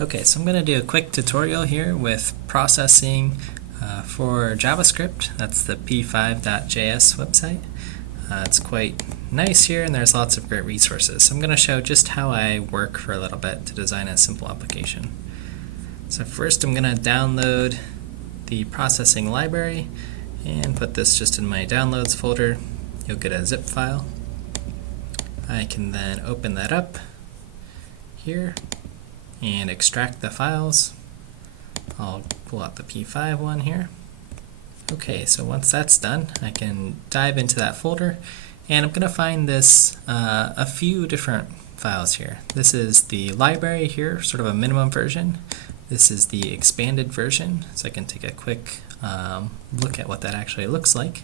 Okay, so I'm going to do a quick tutorial here with processing for JavaScript. That's the P5.js website. It's quite nice here, and there's lots of great resources. So I'm going to show just how I work for a little bit to design a simple application. So first I'm going to download the processing library and put this just in my downloads folder. You'll get a zip file. I can then open that up here and extract the files. I'll pull out the P5 one here. Okay, so once that's done, I can dive into that folder, and I'm going to find this a few different files here. This is the library here, sort of a minimum version. This is the expanded version, so I can take a quick look at what that actually looks like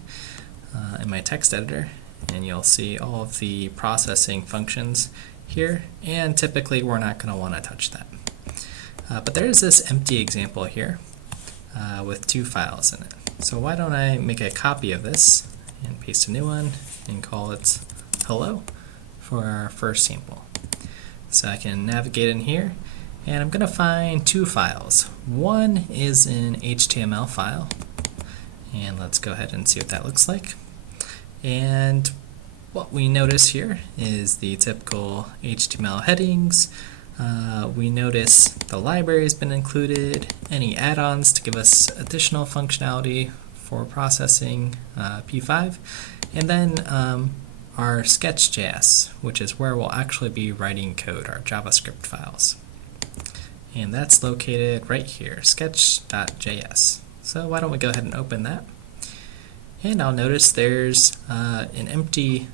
in my text editor, and you'll see all of the processing functions here, and typically we're not going to want to touch that. But there is this empty example here with two files in it. So why don't I make a copy of this and paste a new one and call it hello for our first sample. So I can navigate in here, and I'm going to find two files. One is an HTML file, and let's go ahead and see what that looks like. And what we notice here is the typical HTML headings. We notice the library has been included, any add-ons to give us additional functionality for processing P5, and then our sketch.js, which is where we'll actually be writing code, our JavaScript files. And that's located right here, sketch.js. So why don't we go ahead and open that? And I'll notice there's an empty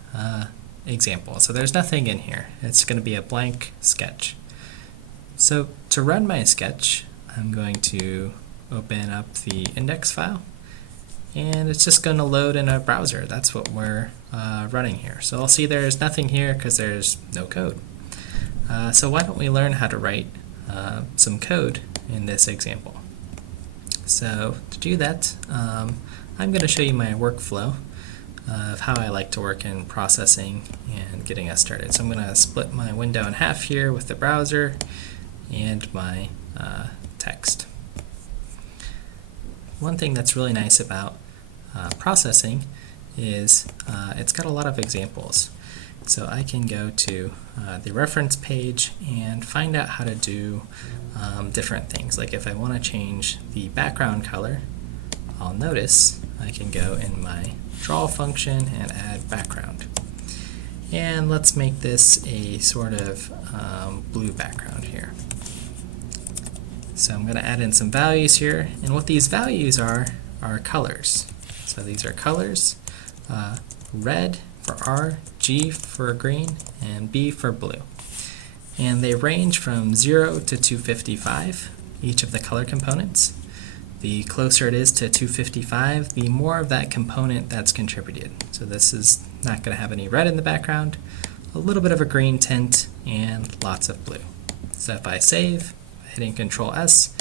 example. So there's nothing in here. It's going to be a blank sketch. So to run my sketch, I'm going to open up the index file, and it's just going to load in a browser. That's what we're running here. So I'll see there's nothing here because there's no code. So why don't we learn how to write some code in this example? So to do that, I'm going to show you my workflow of how I like to work in processing and getting us started. So I'm going to split my window in half here with the browser and my text. One thing that's really nice about processing is it's got a lot of examples. So I can go to the reference page and find out how to do different things. Like if I want to change the background color, I'll notice I can go in my draw function and add background. And let's make this a sort of blue background here. So I'm going to add in some values here, and what these values are colors. So these are colors, red for R, G for green, and B for blue. And they range from 0 to 255, each of the color components. The closer it is to 255, the more of that component that's contributed. So this is not going to have any red in the background, a little bit of a green tint, and lots of blue. So if I save, hitting Control S,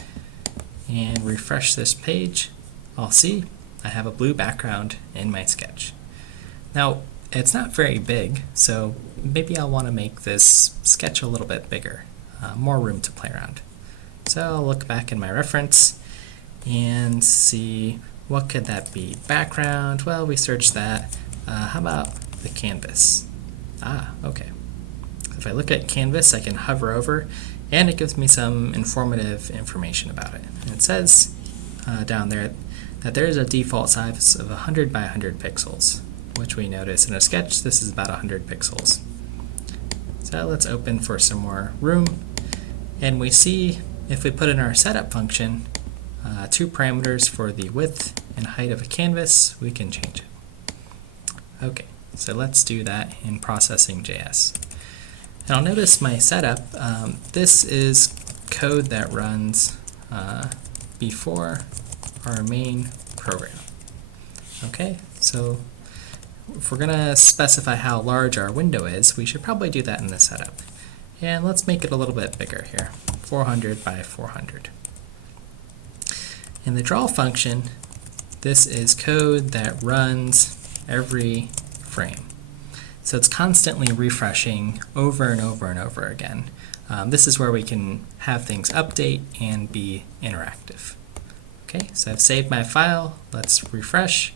and refresh this page, I'll see I have a blue background in my sketch. Now, it's not very big, so maybe I'll want to make this sketch a little bit bigger, more room to play around. So I'll look back in my reference and see what could that be. Background, well, we searched that. How about the canvas? Okay. If I look at canvas, I can hover over, and it gives me some informative information about it. And it says down there that there is a default size of 100 by 100 pixels, which we notice in a sketch, this is about 100 pixels. So let's open for some more room, and we see if we put in our setup function two parameters for the width and height of a canvas, we can change it. Okay, so let's do that in processing.js. And I'll notice my setup, this is code that runs before our main program. Okay, so if we're going to specify how large our window is, we should probably do that in the setup. And let's make it a little bit bigger here, 400 by 400. In the draw function, this is code that runs every frame. So it's constantly refreshing over and over and over again This is where we can have things update and be interactive. Okay, so I've saved my file. Let's refresh,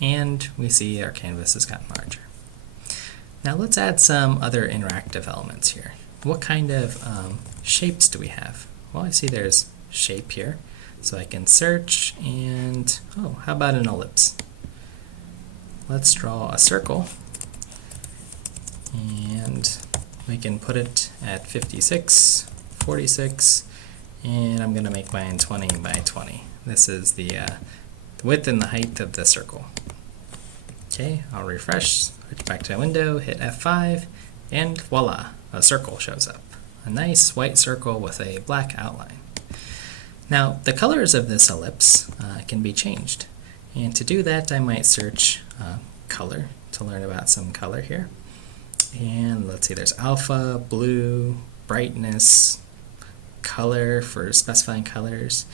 and we see our canvas has gotten larger. Now let's add some other interactive elements here. What kind of shapes do we have? Well, I see there's shape here, so I can search, and oh, how about an ellipse? Let's draw a circle, and we can put it at 56, 46, and I'm going to make mine 20 by 20. This is the width and the height of the circle. Okay, I'll refresh, switch back to my window, hit F5, and voila, a circle shows up. A nice white circle with a black outline. Now, the colors of this ellipse can be changed. And to do that, I might search color to learn about some color here. And let's see, there's alpha, blue, brightness, color for specifying colors.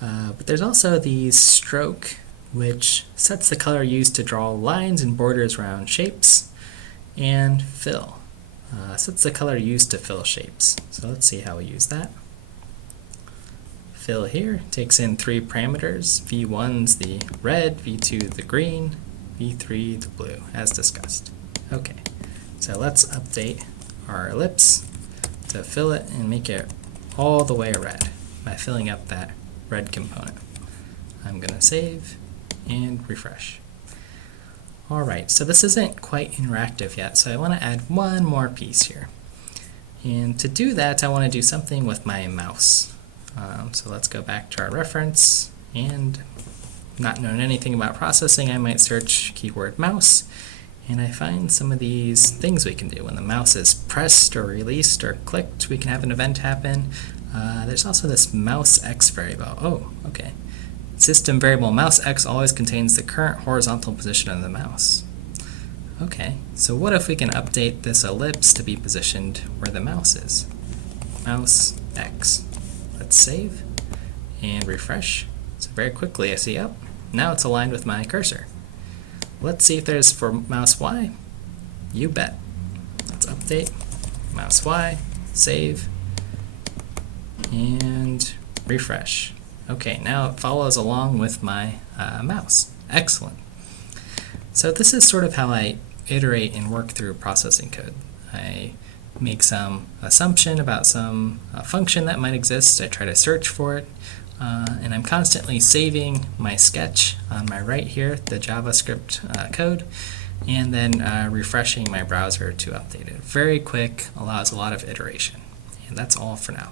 But there's also the stroke, which sets the color used to draw lines and borders around shapes, and fill. Sets the color used to fill shapes. So let's see how we use that. Fill here takes in 3 parameters. V1's the red, V2 the green, V3 the blue, as discussed. Okay, so let's update our ellipse to fill it and make it all the way red by filling up that red component. I'm going to save and refresh. Alright, so this isn't quite interactive yet, so I want to add one more piece here. And to do that, I want to do something with my mouse. So let's go back to our reference, and not knowing anything about processing, I might search keyword mouse, and I find some of these things we can do. When the mouse is pressed or released or clicked, we can have an event happen. There's also this mouse x variable. Oh, okay. System variable mouse x always contains the current horizontal position of the mouse. Okay, so what if we can update this ellipse to be positioned where the mouse is? Mouse x. Let's save and refresh. So very quickly I see, oh, now it's aligned with my cursor. Let's see if there's for mouse y. You bet. Let's update mouse y, save, and refresh. Okay, now it follows along with my mouse. Excellent. So this is sort of how I iterate and work through processing code. I make some assumption about some function that might exist. I try to search for it, and I'm constantly saving my sketch on my right here, the JavaScript code, and then refreshing my browser to update it. Very quick, allows a lot of iteration. And that's all for now.